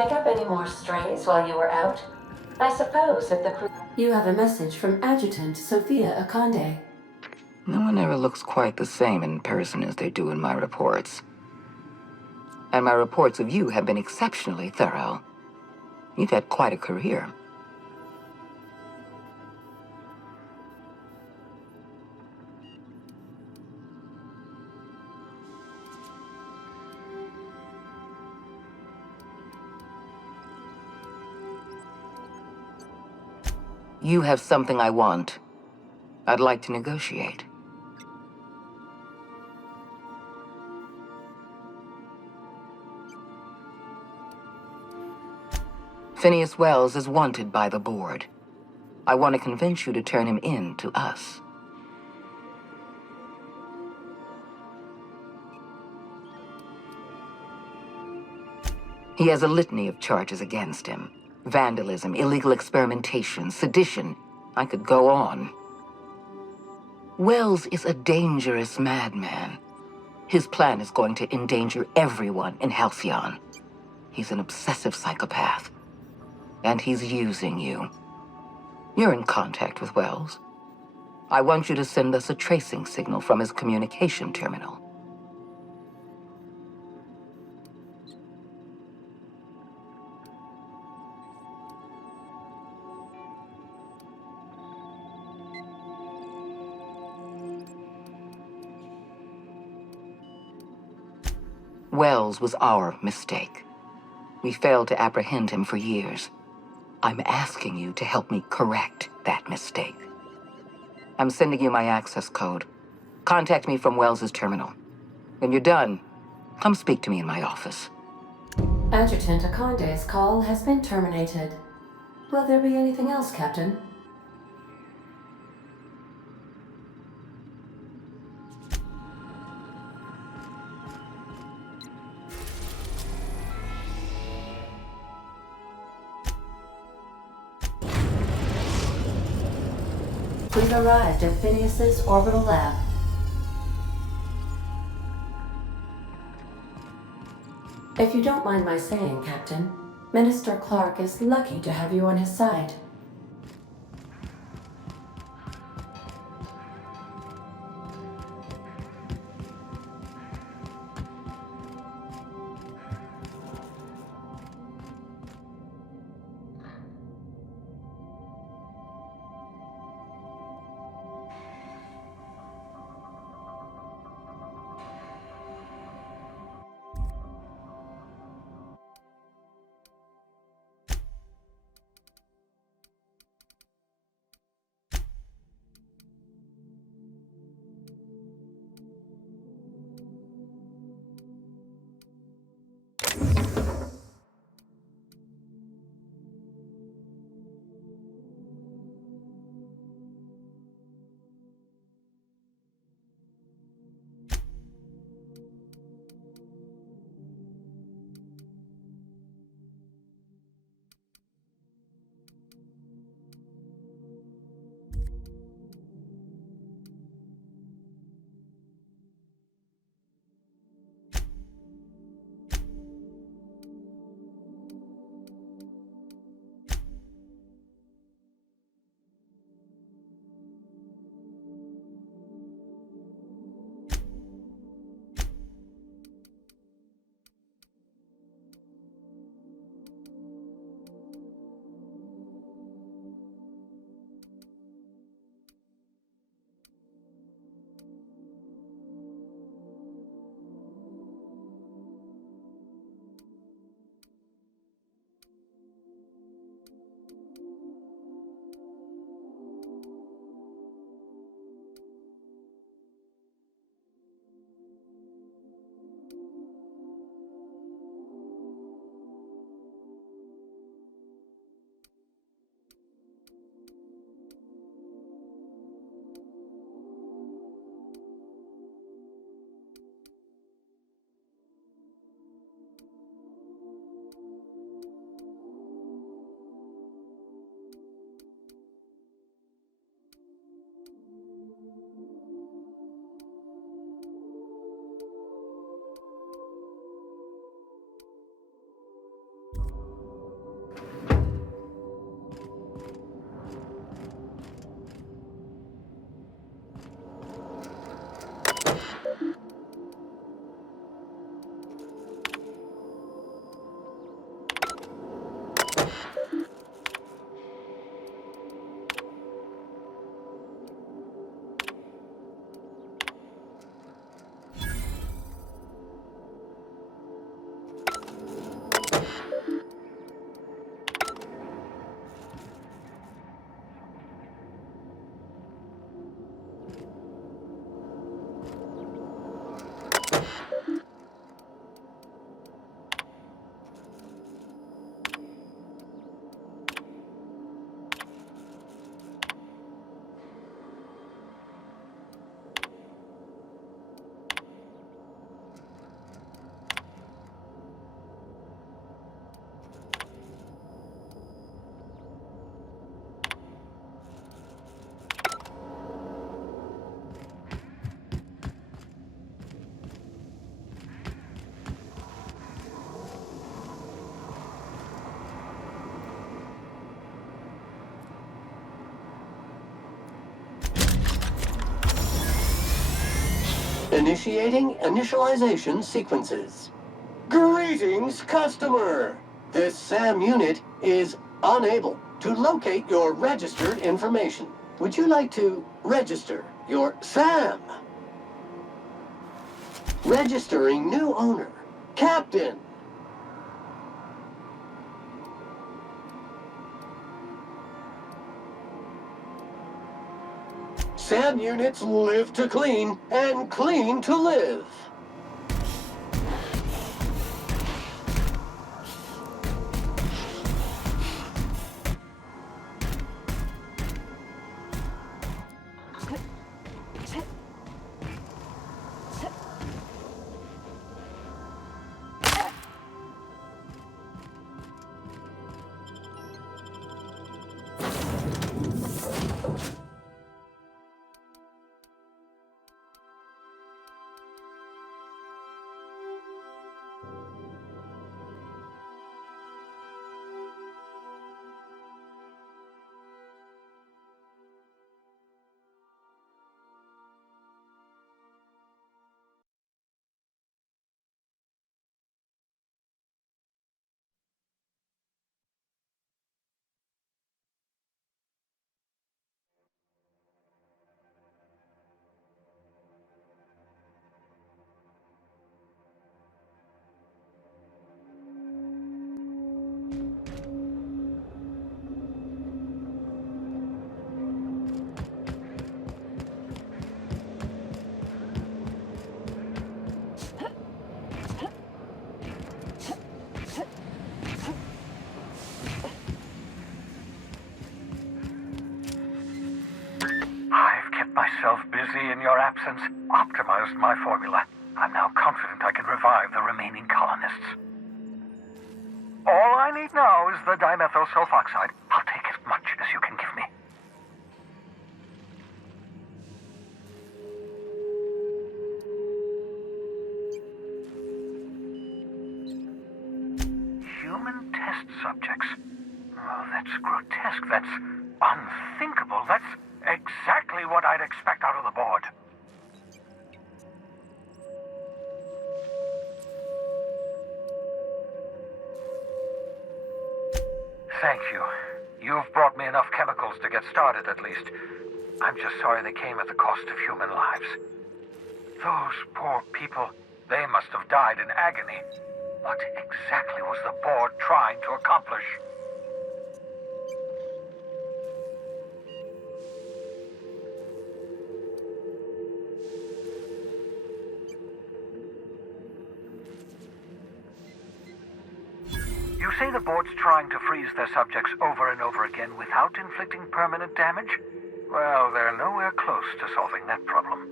pick up any more strays while you were out? I suppose if the crew. You have a message from Adjutant Sophia Akande. No one ever looks quite the same in person as they do in my reports. And my reports of you have been exceptionally thorough. You've had quite a career. You have something I want. I'd like to negotiate. Phineas Wells is wanted by the board. I want to convince you to turn him in to us. He has a litany of charges against him. Vandalism, illegal experimentation, sedition. I could go on. Wells is a dangerous madman. His plan is going to endanger everyone in Halcyon. He's an obsessive psychopath. And he's using you. You're in contact with Wells. I want you to send us a tracing signal from his communication terminal. Wells was our mistake. We failed to apprehend him for years. I'm asking you to help me correct that mistake. I'm sending you my access code. Contact me from Wells's terminal. When you're done, come speak to me in my office. Adjutant Akande's call has been terminated. Will there be anything else, Captain? We've arrived at Phineas's orbital lab. If you don't mind my saying, Captain, Minister Clark is lucky to have you on his side. Initiating initialization sequences. Greetings, customer! This SAM unit is unable to locate your registered information. Would you like to register your SAM? Registering new owner, Captain. SAM units live to clean and clean to live. I've kept myself busy in your absence, optimized my formula. I'm now confident I can revive the remaining colonists. All I need now is the dimethyl sulfoxide. I'll take as much as you can give me. Human test subjects. Oh, that's grotesque. That's unthinkable. That's exactly what I'd expect out of the board. Thank you. You've brought me enough chemicals to get started, at least. I'm just sorry they came at the cost of human lives. Those poor people, they must have died in agony. What exactly was the board trying to accomplish? You say the board's trying to freeze their subjects over and over again without inflicting permanent damage? Well, they're nowhere close to solving that problem.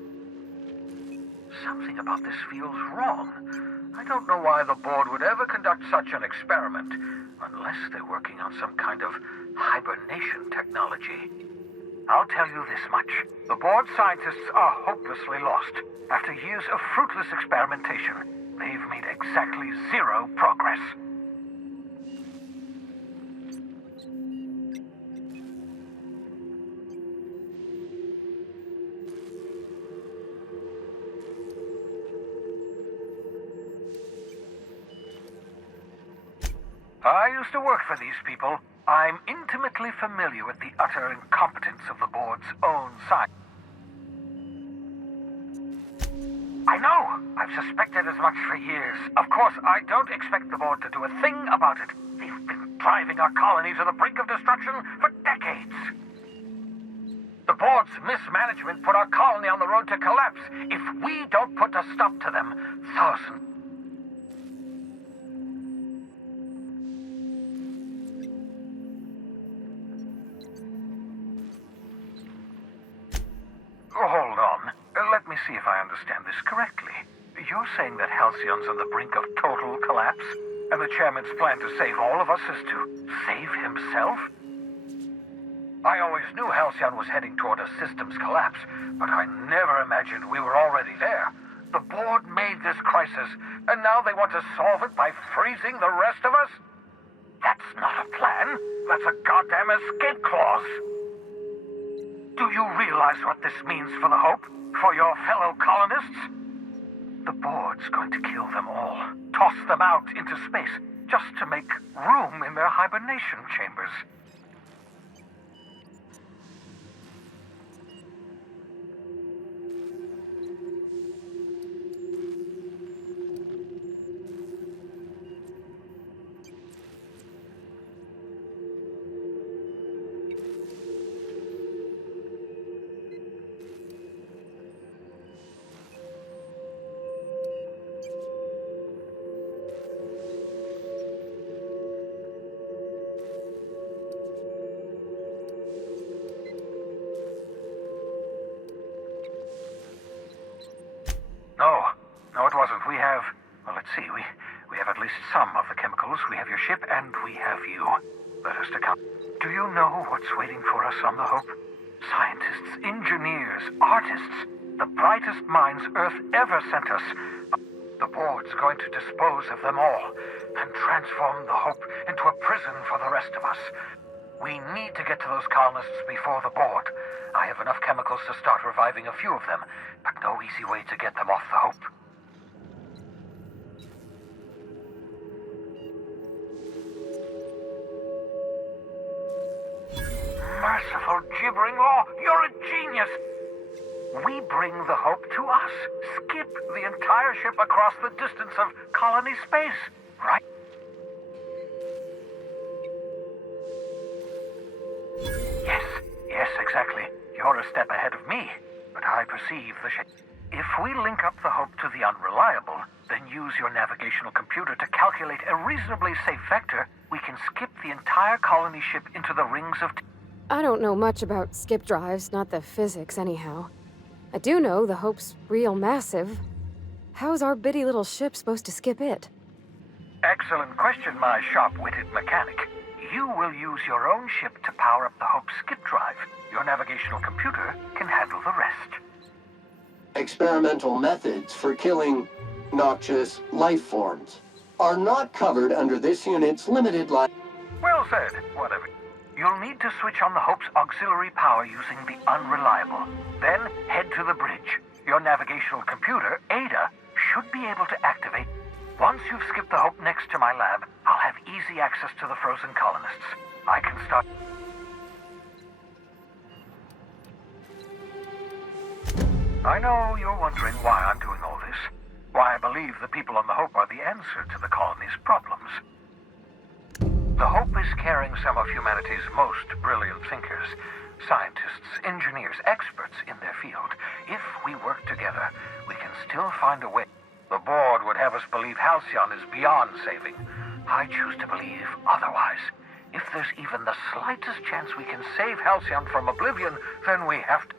Something about this feels wrong. I don't know why the board would ever conduct such an experiment, unless they're working on some kind of hibernation technology. I'll tell you this much. The board scientists are hopelessly lost. After years of fruitless experimentation, they've made exactly zero progress. I used to work for these people. I'm intimately familiar with the utter incompetence of the board's own side. I know! I've suspected as much for years. Of course, I don't expect the board to do a thing about it. They've been driving our colony to the brink of destruction for decades. The board's mismanagement put our colony on the road to collapse. If we don't put a stop to them, thousands... Hold on. Let me see if I understand this correctly. You're saying that Halcyon's on the brink of total collapse? And the chairman's plan to save all of us is to save himself? I always knew Halcyon was heading toward a systems collapse, but I never imagined we were already there. The board made this crisis, and now they want to solve it by freezing the rest of us? That's not a plan. That's a goddamn escape clause. Do you realize what this means for the Hope? For your fellow colonists? The board's going to kill them all, toss them out into space, just to make room in their hibernation chambers. No, it wasn't. We have... Well, let's see. We have at least some of the chemicals. We have your ship, and we have you. Let us to count. Do you know what's waiting for us on the Hope? Scientists, engineers, artists. The brightest minds Earth ever sent us. The board's going to dispose of them all and transform the Hope into a prison for the rest of us. We need to get to those colonists before the board. I have enough chemicals to start reviving a few of them, but no easy way to get them off the Hope. Merciful gibbering law, you're a genius! We bring the Hope to us. Skip the entire ship across the distance of colony space, right? Yes, exactly. You're a step ahead of me, but I perceive the ship. If we link up the Hope to the Unreliable, then use your navigational computer to calculate a reasonably safe vector, we can skip the entire colony ship into the rings of... I don't know much about skip drives, not the physics anyhow. I do know the Hope's real massive. How's our bitty little ship supposed to skip it? Excellent question, my sharp-witted mechanic. You will use your own ship to power up the Hope's skip drive. Your navigational computer can handle the rest. Experimental methods for killing noxious life forms are not covered under this unit's limited life. Well said, whatever. You'll need to switch on the Hope's auxiliary power using the Unreliable. Then head to the bridge. Your navigational computer, Ada, should be able to activate. Once you've skipped the Hope next to my lab, I'll have easy access to the frozen colonists. I can start... I know you're wondering why I'm doing all this. Why I believe the people on the Hope are the answer to the colony's problems. The Hope is carrying some of humanity's most brilliant thinkers, scientists, engineers, experts in their field. If we work together, we can still find a way. The board would have us believe Halcyon is beyond saving. I choose to believe otherwise. If there's even the slightest chance we can save Halcyon from oblivion, then we have to...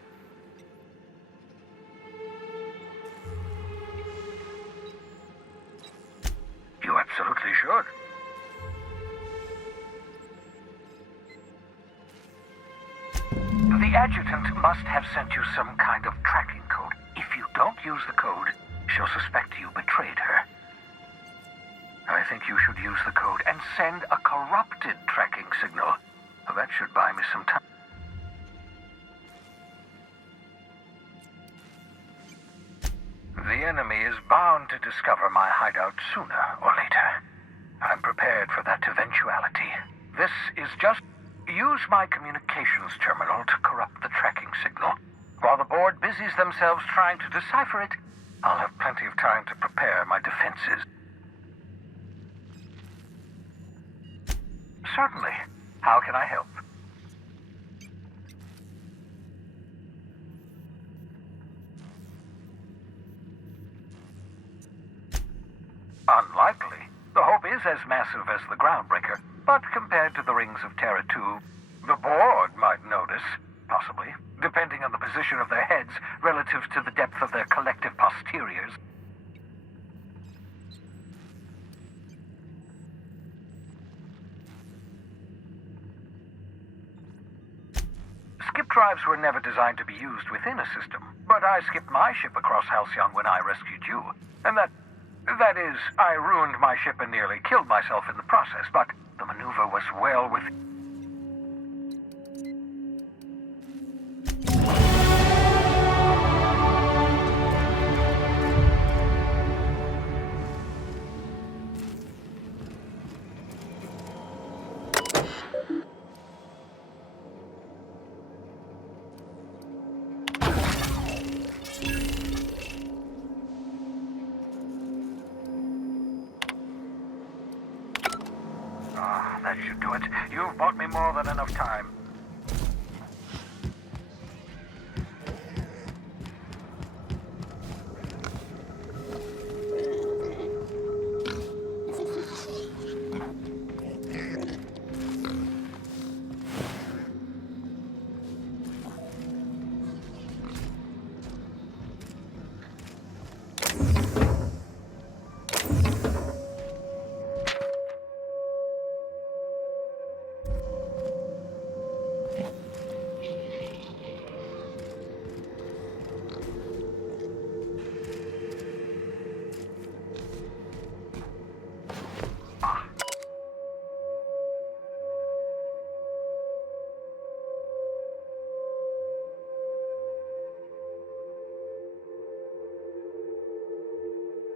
You absolutely should. The adjutant must have sent you some kind of tracking code. If you don't use the code, she'll suspect you betrayed her. I think you should use the code and send a corrupted tracking signal. That should buy me some time. The enemy is bound to discover my hideout sooner or later. I'm prepared for that eventuality. This is just... Use my communications terminal to corrupt the tracking signal. While the board busies themselves trying to decipher it, I'll have plenty of time to prepare my defenses. Certainly. How can I help? Unlikely. The Hope is as massive as the Groundbreaker, but compared to the rings of Terra 2, the board might notice, possibly, depending on the position of their heads relative to the depth of their collective posteriors. Skip drives were never designed to be used within a system, but I skipped my ship across Halcyon when I rescued you, and that is, I ruined my ship and nearly killed myself in the process, but the maneuver was well within... but you've bought me more than enough time.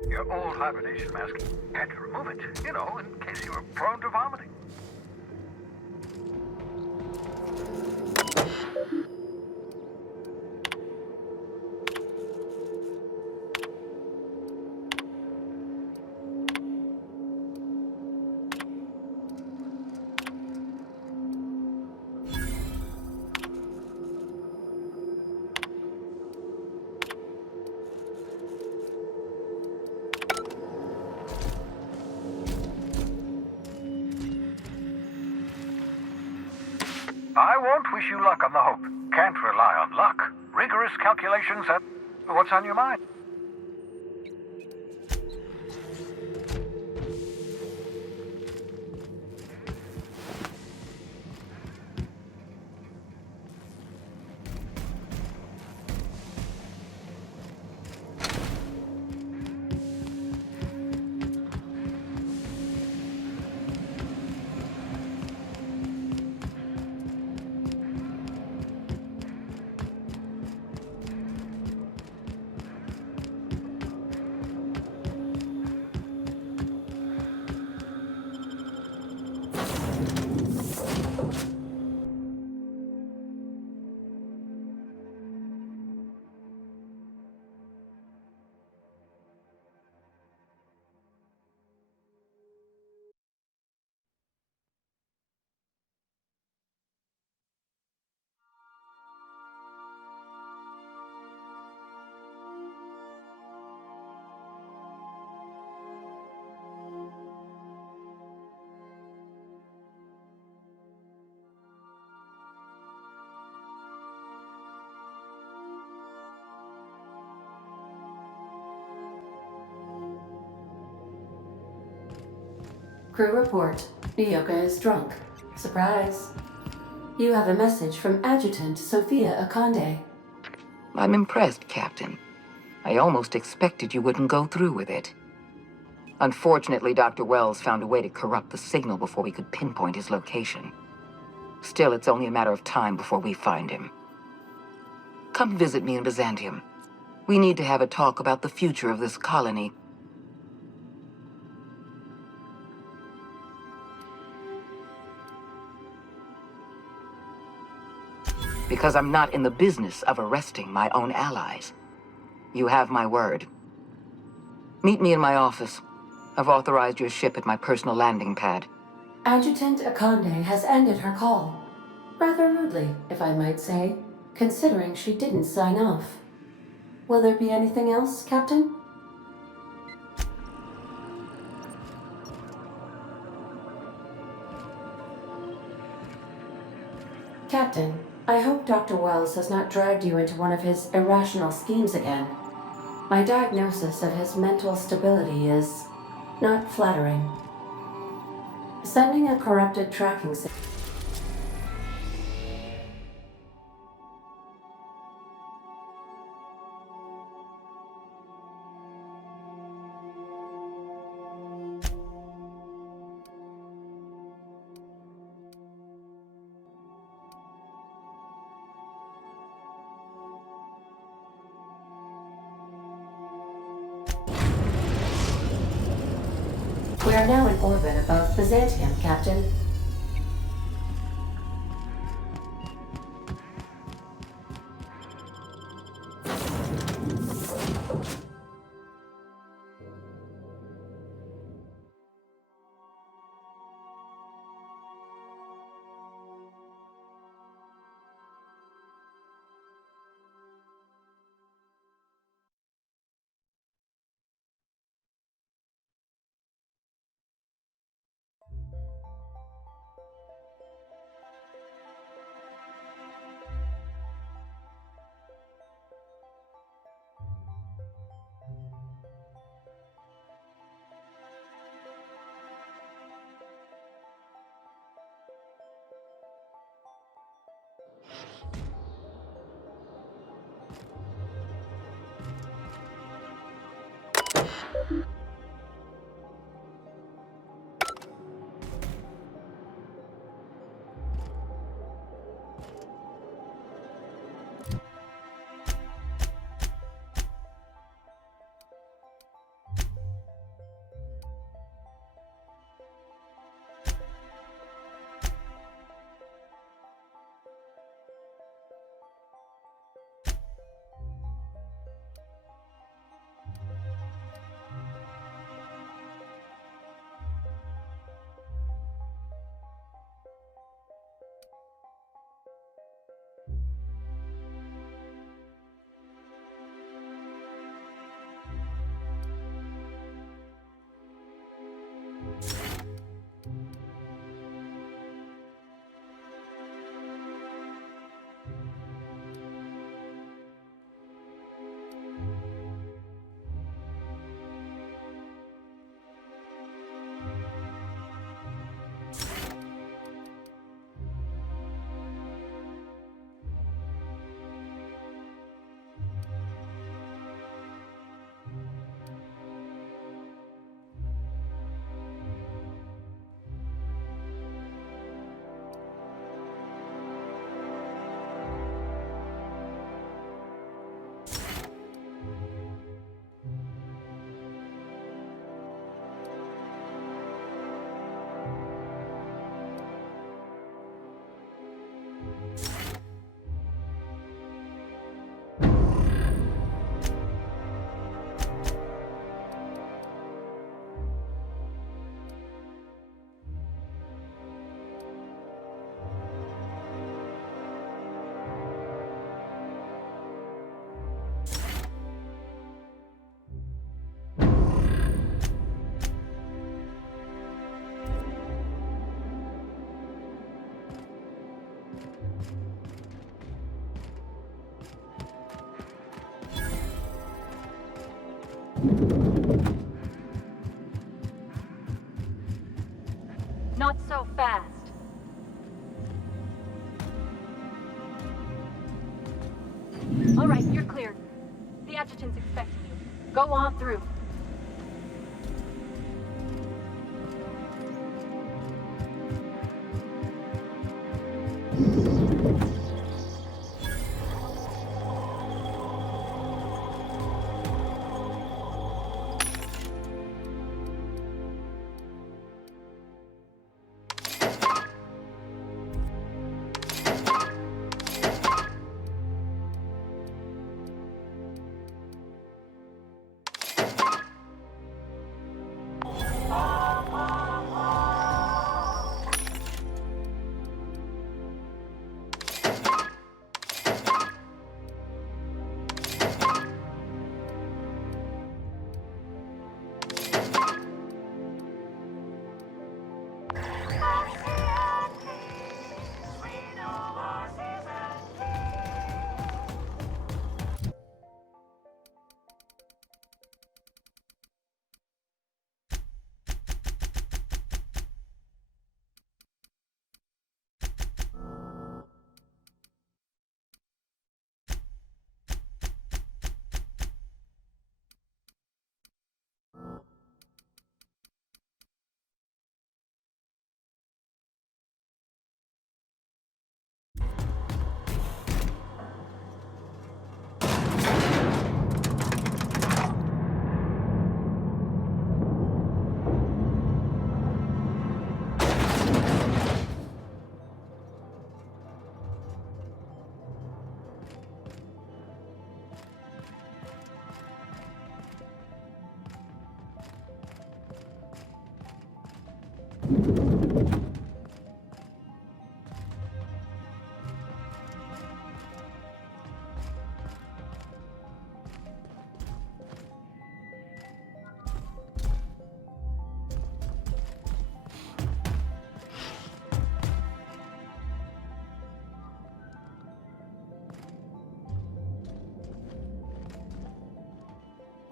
Your old hibernation mask. Had to remove it, in case you were prone to vomiting. I won't wish you luck on the Hope. Can't rely on luck. Rigorous calculations at... What's on your mind? Crew report. Nyoka is drunk. Surprise. You have a message from Adjutant Sophia Akande. I'm impressed, Captain. I almost expected you wouldn't go through with it. Unfortunately, Dr. Wells found a way to corrupt the signal before we could pinpoint his location. Still, it's only a matter of time before we find him. Come visit me in Byzantium. We need to have a talk about the future of this colony. Because I'm not in the business of arresting my own allies. You have my word. Meet me in my office. I've authorized your ship at my personal landing pad. Adjutant Akande has ended her call. Rather rudely, if I might say, considering she didn't sign off. Will there be anything else, Captain? Captain, I hope Dr. Wells has not dragged you into one of his irrational schemes again. My diagnosis of his mental stability is not flattering. Sending a corrupted tracking system. We are now in orbit above Byzantium, Captain. Not so fast. All right, you're cleared. The adjutant's expecting you. Go on through.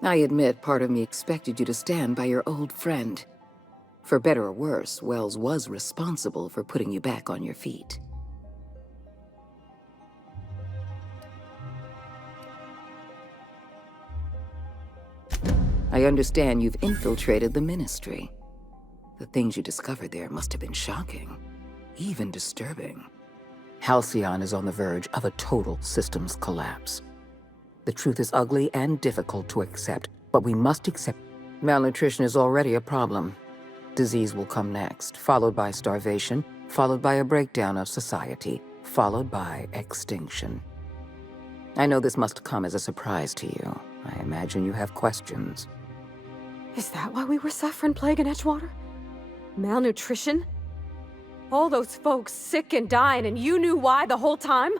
I admit part of me expected you to stand by your old friend. For better or worse, Wells was responsible for putting you back on your feet. I understand you've infiltrated the Ministry. The things you discovered there must have been shocking, even disturbing. Halcyon is on the verge of a total systems collapse. The truth is ugly and difficult to accept, but we must accept. Malnutrition is already a problem. Disease will come next, followed by starvation, followed by a breakdown of society, followed by extinction. I know this must come as a surprise to you. I imagine you have questions. Is that why we were suffering plague in Edgewater? Malnutrition? All those folks sick and dying, and you knew why the whole time?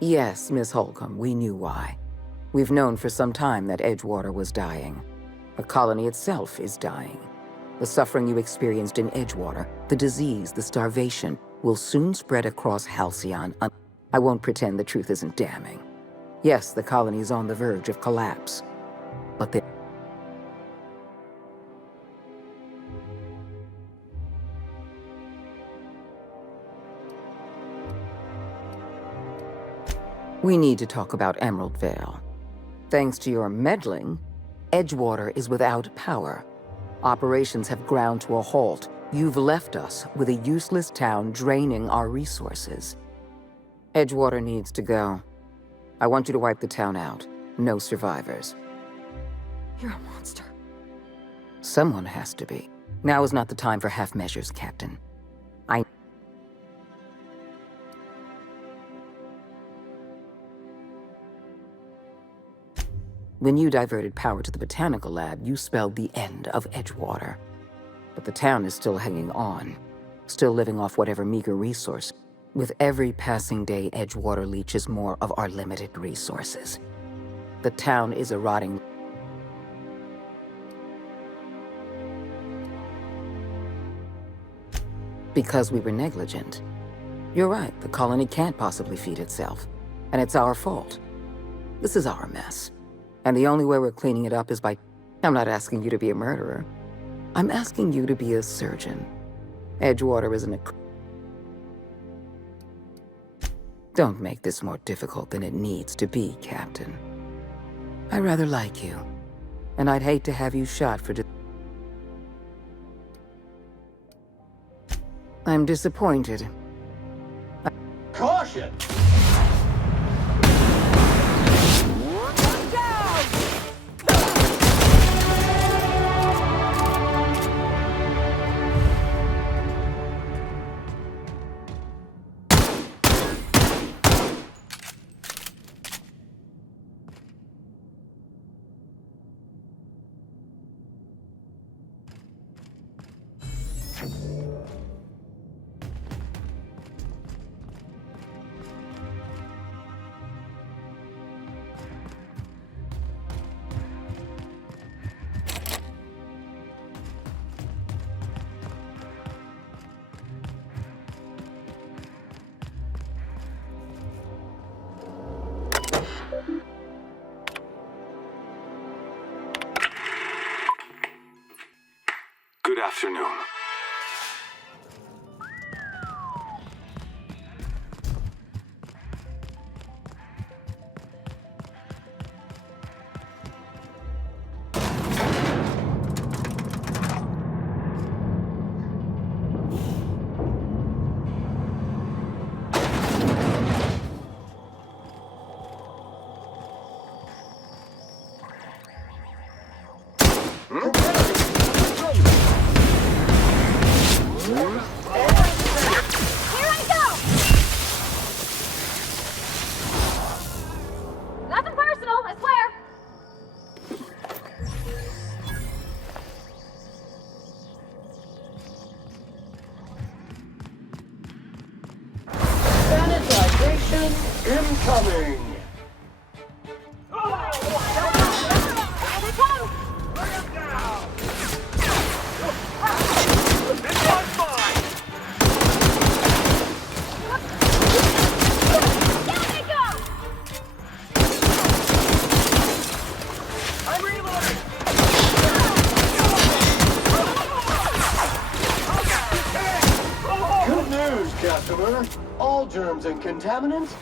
Yes, Miss Holcomb, we knew why. We've known for some time that Edgewater was dying. The colony itself is dying. The suffering you experienced in Edgewater, the disease, the starvation, will soon spread across Halcyon. I won't pretend the truth isn't damning. Yes, the colony is on the verge of collapse. But we need to talk about Emerald Vale. Thanks to your meddling, Edgewater is without power. Operations have ground to a halt. You've left us with a useless town draining our resources. Edgewater needs to go. I want you to wipe the town out. No survivors. You're a monster. Someone has to be. Now is not the time for half measures, Captain. When you diverted power to the Botanical Lab, you spelled the end of Edgewater. But the town is still hanging on, still living off whatever meager resource. With every passing day, Edgewater leaches more of our limited resources. The town is a rotting. Because we were negligent. You're right, the colony can't possibly feed itself. And it's our fault. This is our mess. And the only way we're cleaning it up is by... I'm not asking you to be a murderer. I'm asking you to be a surgeon. Edgewater isn't a... Don't make this more difficult than it needs to be, Captain. I rather like you. And I'd hate to have you shot for... I'm disappointed. Caution! Good afternoon. Incoming! Good news, customer. All germs and contaminants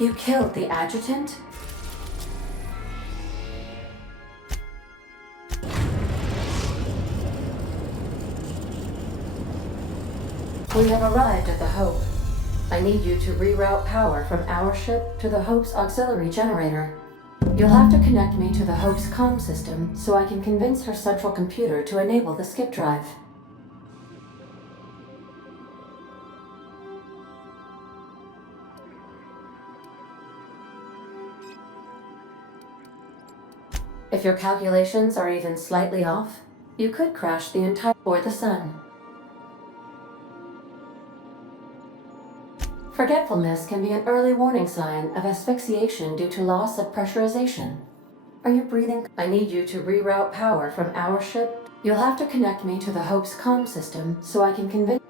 You killed the adjutant? We have arrived at the Hope. I need you to reroute power from our ship to the Hope's auxiliary generator. You'll have to connect me to the Hope's comm system so I can convince her central computer to enable the skip drive. If your calculations are even slightly off, you could crash the entire or the sun. Forgetfulness can be an early warning sign of asphyxiation due to loss of pressurization. Are you breathing? I need you to reroute power from our ship. You'll have to connect me to the Hope's comm system so I can convince.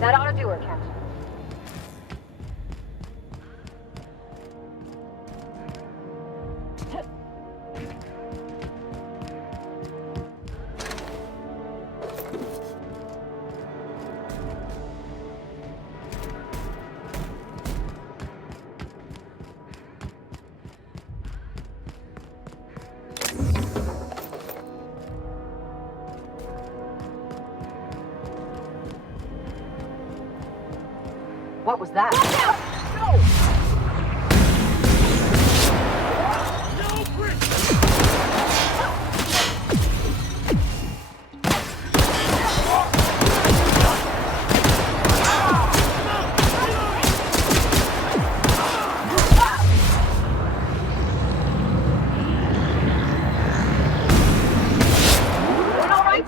That ought to do it, Captain. What was that?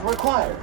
Required.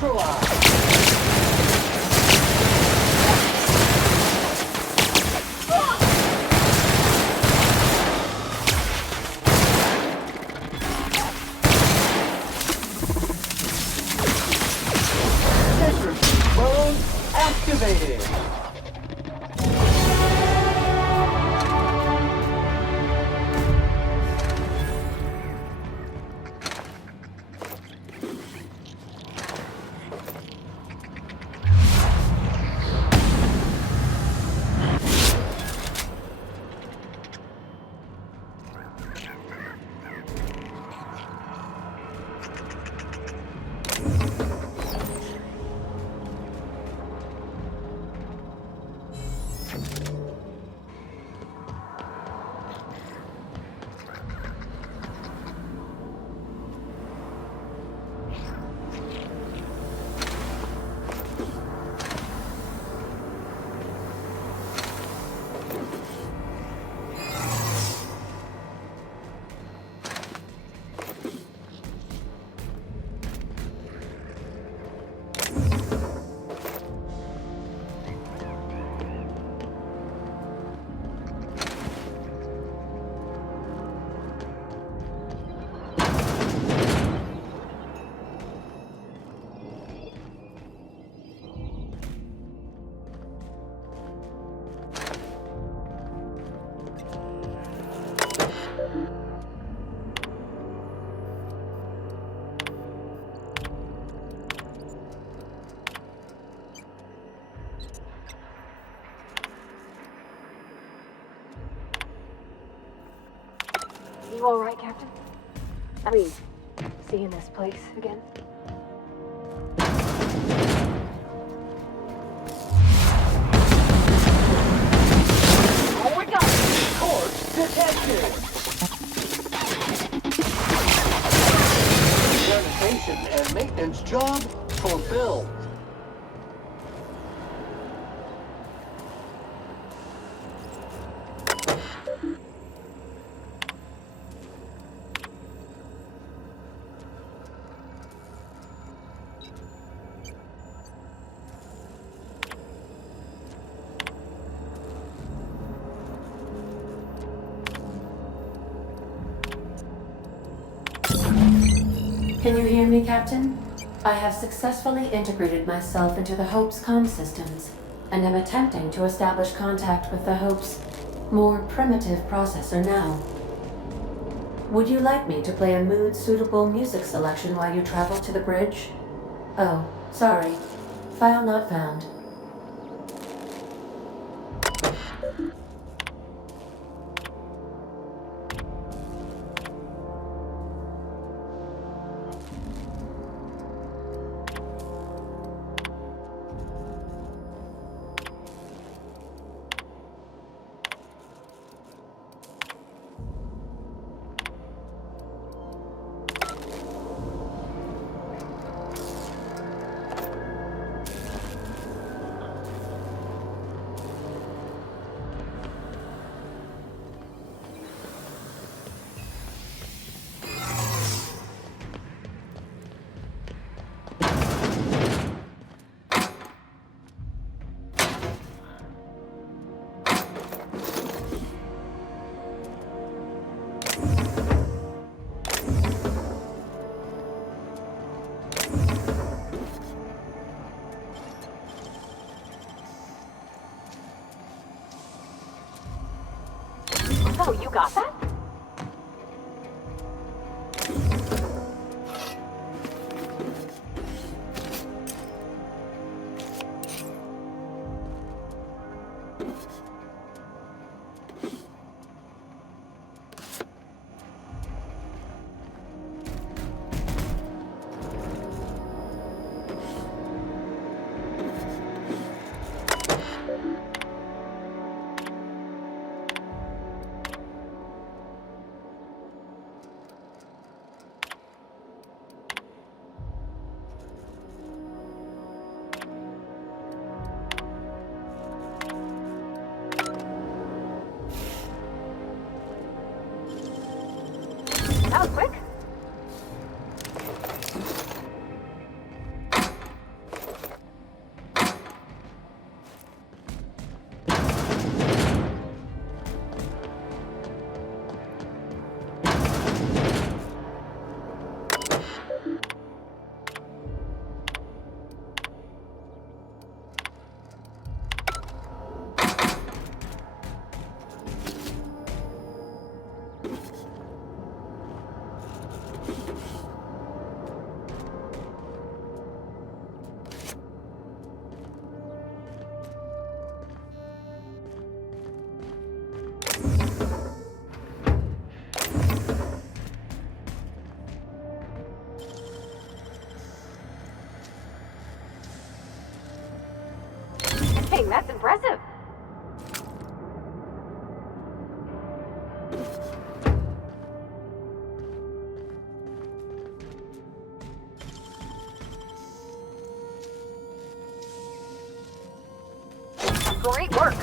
neutralized. Centrifuge mode activated. You all right, Captain? I mean, seeing this place again? Oh my god! Corpse detected! Renovation and maintenance job fulfilled. Can you hear me, Captain? I have successfully integrated myself into the Hope's comm systems, and am attempting to establish contact with the Hope's more primitive processor now. Would you like me to play a mood-suitable music selection while you travel to the bridge? Oh, sorry. File not found. Oh, you got that? Dang, that's impressive. Great work.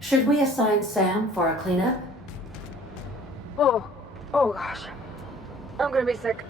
Should we assign Sam for a cleanup? Oh gosh. I'm gonna be sick.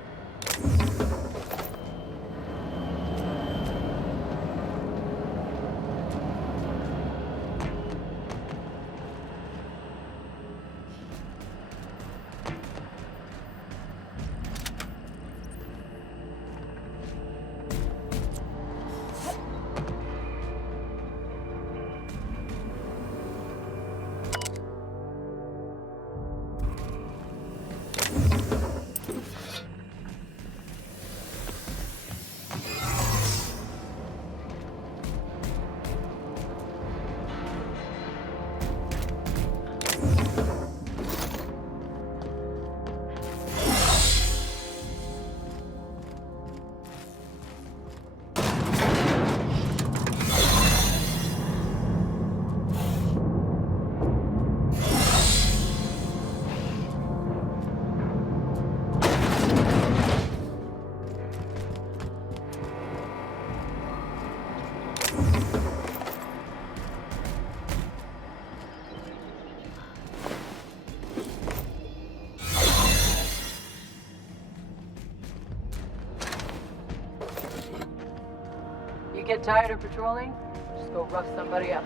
You get tired of patrolling? Just go rough somebody up.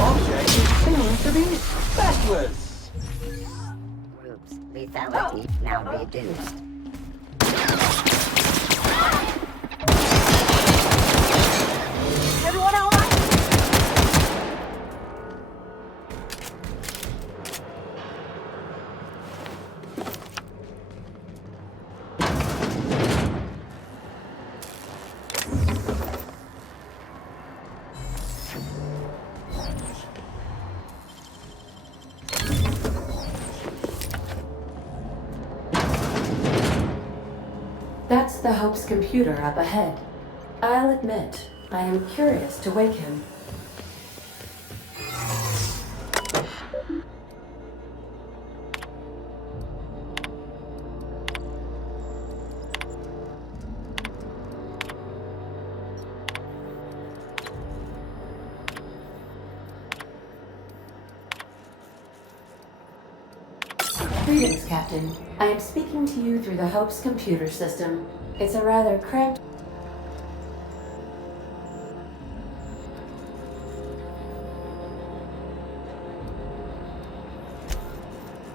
Object seems to be specialists. Group's lethality now reduced. Everyone all right? That's the Hope's computer up ahead. I'll admit, I am curious to wake him. Greetings, Captain. I am speaking to you through the Hope's computer system. It's a rather cramped...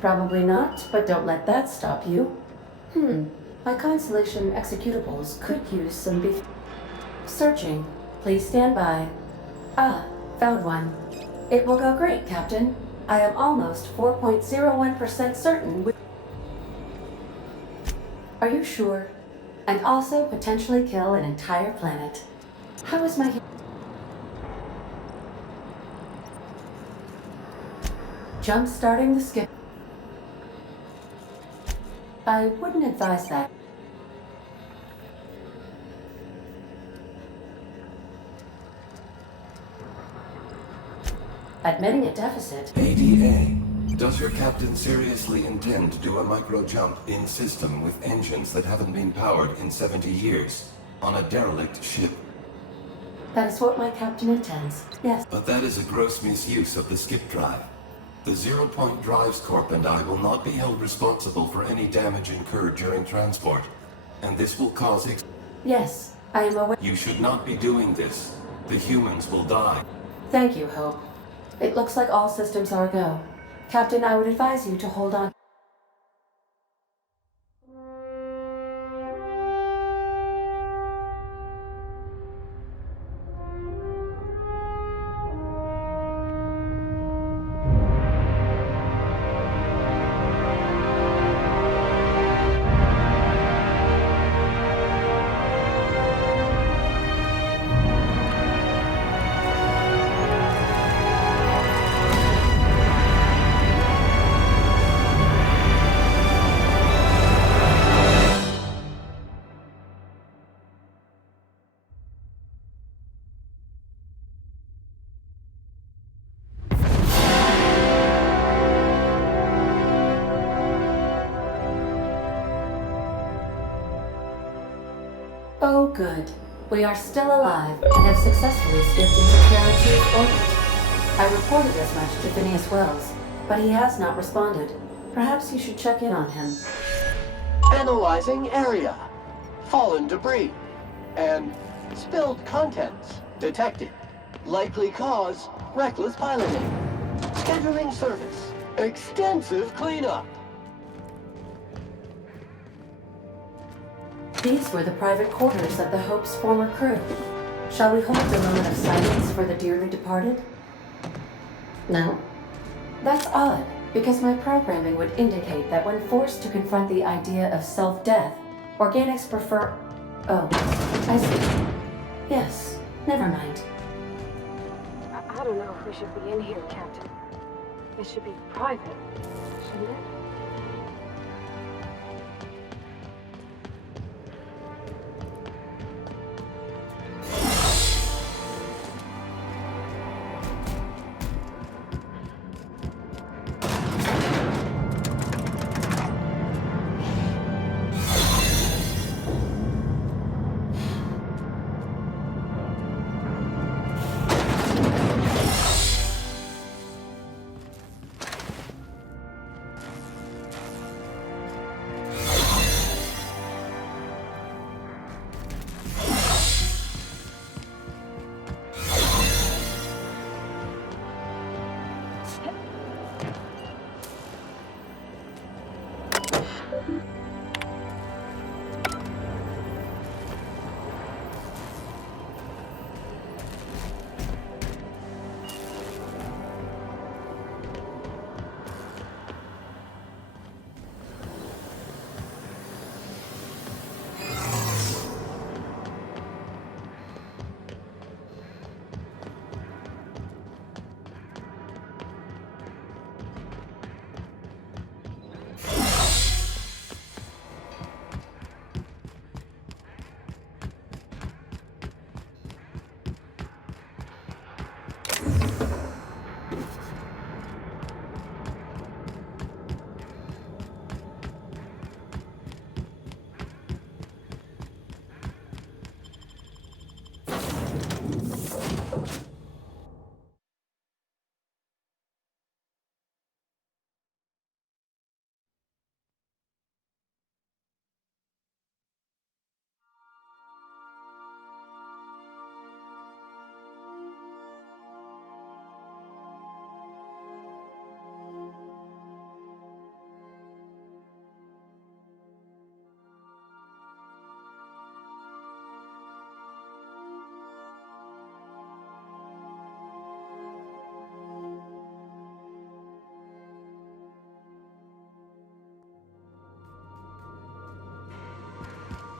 Probably not, but don't let that stop you. My Constellation executables could use some searching. Please stand by. Ah, found one. It will go great, Captain. I am almost 4.01% certain Are you sure? And also potentially kill an entire planet. How is my... Jump-starting the skip... I wouldn't advise that. Admitting a deficit. ADA, does your captain seriously intend to do a micro-jump in system with engines that haven't been powered in 70 years on a derelict ship? That is what my captain intends, yes. But that is a gross misuse of the skip drive. The Zero Point Drives Corp and I will not be held responsible for any damage incurred during transport, and this will cause Yes, I am aware. You should not be doing this. The humans will die. Thank you, Hope. It looks like all systems are go. Captain, I would advise you to hold on. Oh, good. We are still alive and have successfully skipped into Terra 2's orbit. I reported as much to Phineas Wells, but he has not responded. Perhaps you should check in on him. Analyzing area. Fallen debris. And spilled contents detected. Likely cause, reckless piloting. Scheduling service. Extensive cleanup. These were the private quarters of the Hope's former crew. Shall we hold the moment of silence for the dearly departed? No? That's odd, because my programming would indicate that when forced to confront the idea of self-death, organics prefer... Oh, I see. Yes, never mind. I don't know if we should be in here, Captain. This should be private, shouldn't it?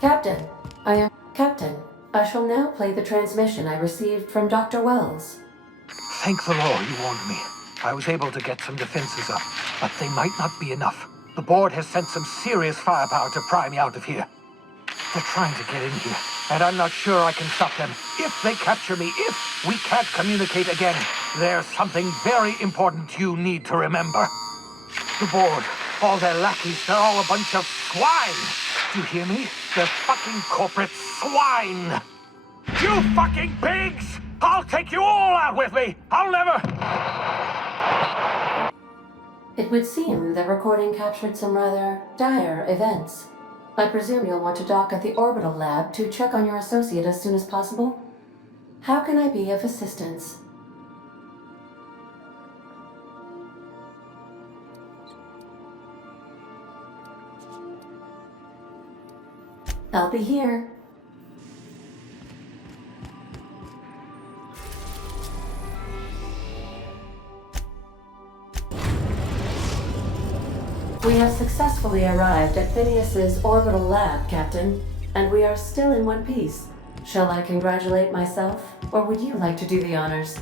Captain, Captain, I shall now play the transmission I received from Dr. Wells. Thank the Lord you warned me. I was able to get some defenses up, but they might not be enough. The board has sent some serious firepower to pry me out of here. They're trying to get in here, and I'm not sure I can stop them. If they capture me, if we can't communicate again, there's something very important you need to remember. The board, all their lackeys, they're all a bunch of swine. Do you hear me? They're fucking corporate swine. You fucking pigs! I'll take you all out with me! I'll never... It would seem the recording captured some rather dire events. I presume you'll want to dock at the orbital lab to check on your associate as soon as possible? How can I be of assistance? I'll be here. We have successfully arrived at Phineas's orbital lab, Captain, and we are still in one piece. Shall I congratulate myself, or would you like to do the honors?